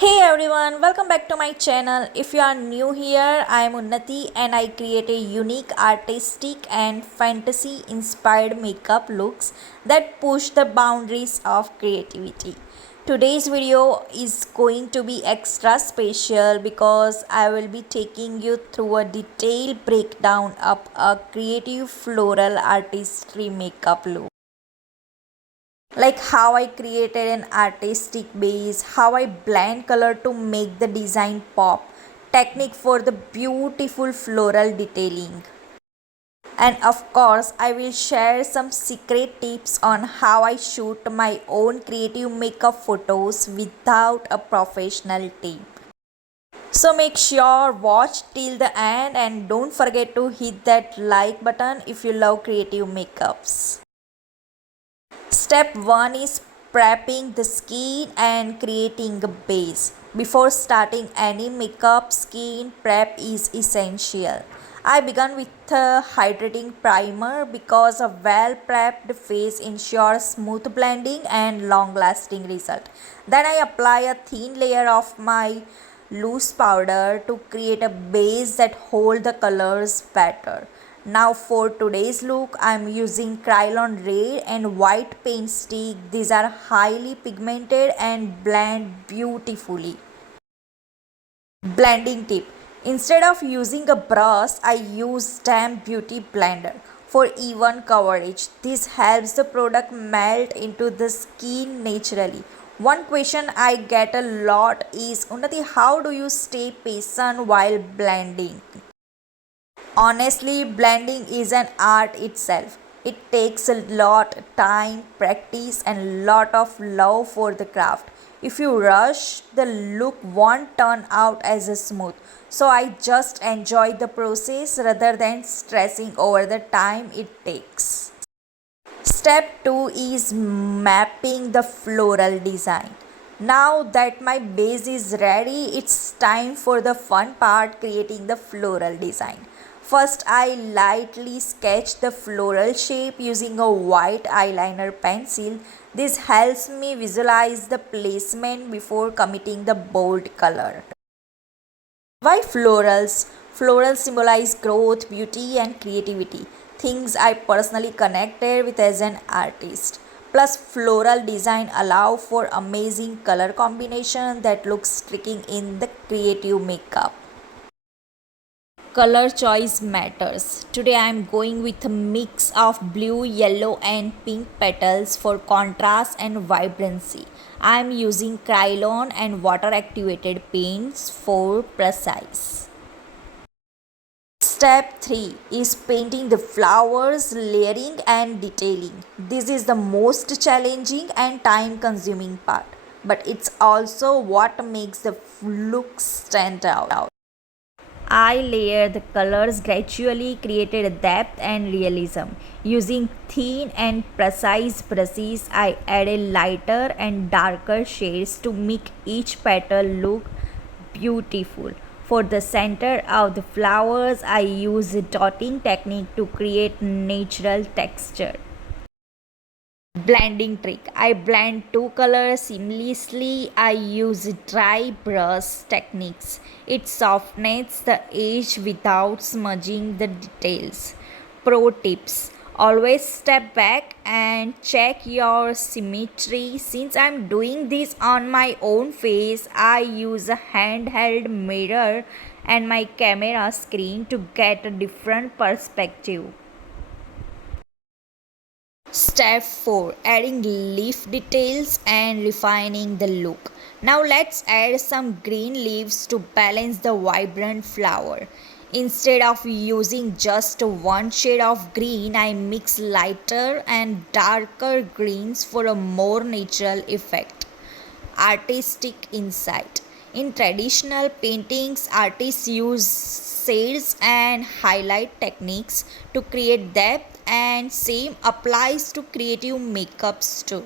Hey everyone, welcome back to my channel. If you are new here, I am Unnati and I create a unique artistic and fantasy inspired makeup looks that push the boundaries of creativity. Today's video is going to be extra special because I will be taking you through a detailed breakdown of a creative floral artistry makeup look, like how I created an artistic base, how I blend color to make the design pop, technique for the beautiful floral detailing. And of course, I will share some secret tips on how I shoot my own creative makeup photos without a professional team. So make sure watch till the end and don't forget to hit that like button if you love creative makeups. Step 1 is prepping the skin and creating a base. Before starting any makeup, skin prep is essential. I began with a hydrating primer because a well prepped face ensures smooth blending and long lasting result. Then I apply a thin layer of my loose powder to create a base that hold the colors better. Now for today's look, I am using krylon red and white paint stick. These are highly pigmented and blend beautifully. Blending tip: instead of using a brush, I use damp beauty blender for even coverage. This helps the product melt into the skin naturally. One question I get a lot is, Unnati, how do you stay patient while blending? Honestly, blending is an art itself. It takes a lot time, practice and lot of love for the craft. If you rush, the look won't turn out as smooth. So I just enjoy the process rather than stressing over the time it takes. Step 2 is mapping the floral design. Now that my base is ready, it's time for the fun part, creating the floral design. First, I lightly sketch the floral shape using a white eyeliner pencil. This helps me visualize the placement before committing the bold color. Why florals? Florals symbolize growth, beauty, and creativity, things I personally connected with as an artist. Plus, floral design allow for amazing color combination that looks striking in the creative makeup. Color choice matters. Today I am going with a mix of blue, yellow and pink petals for contrast and vibrancy. I am using krylon and water activated paints for precise. Step 3 is painting the flowers, layering and detailing. This is the most challenging and time consuming part, but it's also what makes the look stand out. I layered the colors gradually, created depth and realism. Using thin and precise brushes, I added lighter and darker shades to make each petal look beautiful. For the center of the flowers, I use a dotting technique to create natural texture. Blending trick: I blend two colors seamlessly. I use dry brush techniques. It softens the edge without smudging the details. Pro tips: always step back and check your symmetry. Since I'm doing this on my own face, I use a handheld mirror and my camera screen to get a different perspective. Step 4: adding leaf details and refining the look. Now let's add some green leaves to balance the vibrant flower. Instead of using just one shade of green, I mix lighter and darker greens for a more natural effect. Artistic insight: in traditional paintings, artists use shades and highlight techniques to create depth, and same applies to creative makeups too.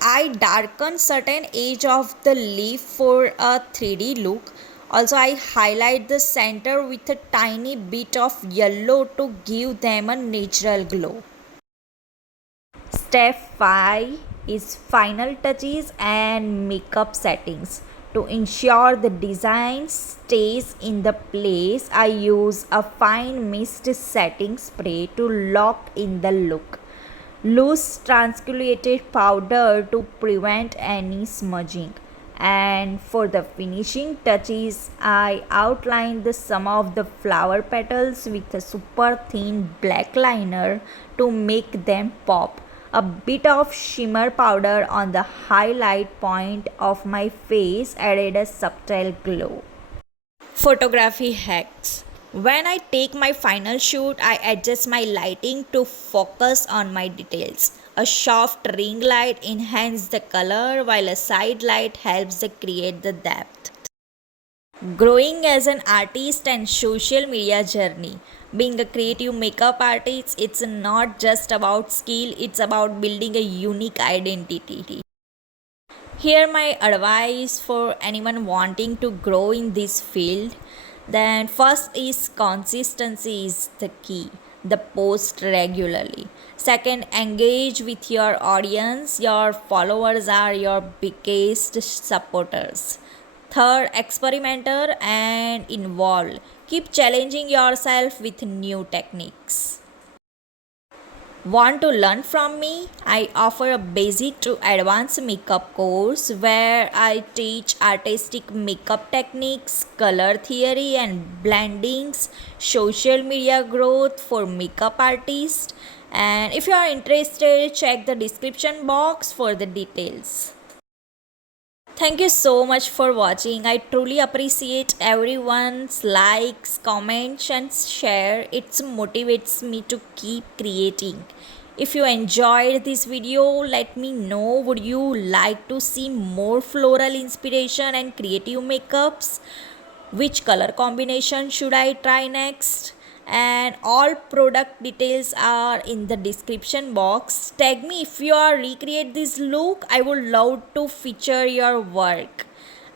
I darken certain edge of the leaf for a 3D look. Also, I highlight the center with a tiny bit of yellow to give them a natural glow. Step 5 is final touches and makeup settings. To ensure the design stays in the place, I use a fine mist setting spray to lock in the look. Loose transculated powder to prevent any smudging. And for the finishing touches, I outlined the some of the flower petals with a super thin black liner to make them pop. A bit of shimmer powder on the highlight point of my face added a subtle glow. Photography hacks. When I take my final shoot, I adjust my lighting to focus on my details. A soft ring light enhances the color while a side light helps to create the depth. Growing as an artist and social media journey. Being a creative makeup artist, it's not just about skill, it's about building a unique identity. Here my advice for anyone wanting to grow in this field. Then first is consistency is the key. The post regularly. Second, engage with your audience. Your followers are your biggest supporters. Third, experimenter and involved. Keep challenging yourself with new techniques. Want to learn from me? I offer a basic to advanced makeup course where I teach artistic makeup techniques, color theory and blendings, social media growth for makeup artists. And if you are interested, check the description box for the details. Thank you so much for watching. I truly appreciate everyone's likes, comments and share. It motivates me to keep creating. If you enjoyed this video, let me know. Would you like to see more floral inspiration and creative makeups? Which color combination should I try next? And all product details are in the description box. Tag me if you are recreate this look. I would love to feature your work.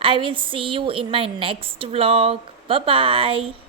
I will see you in my next vlog. Bye bye.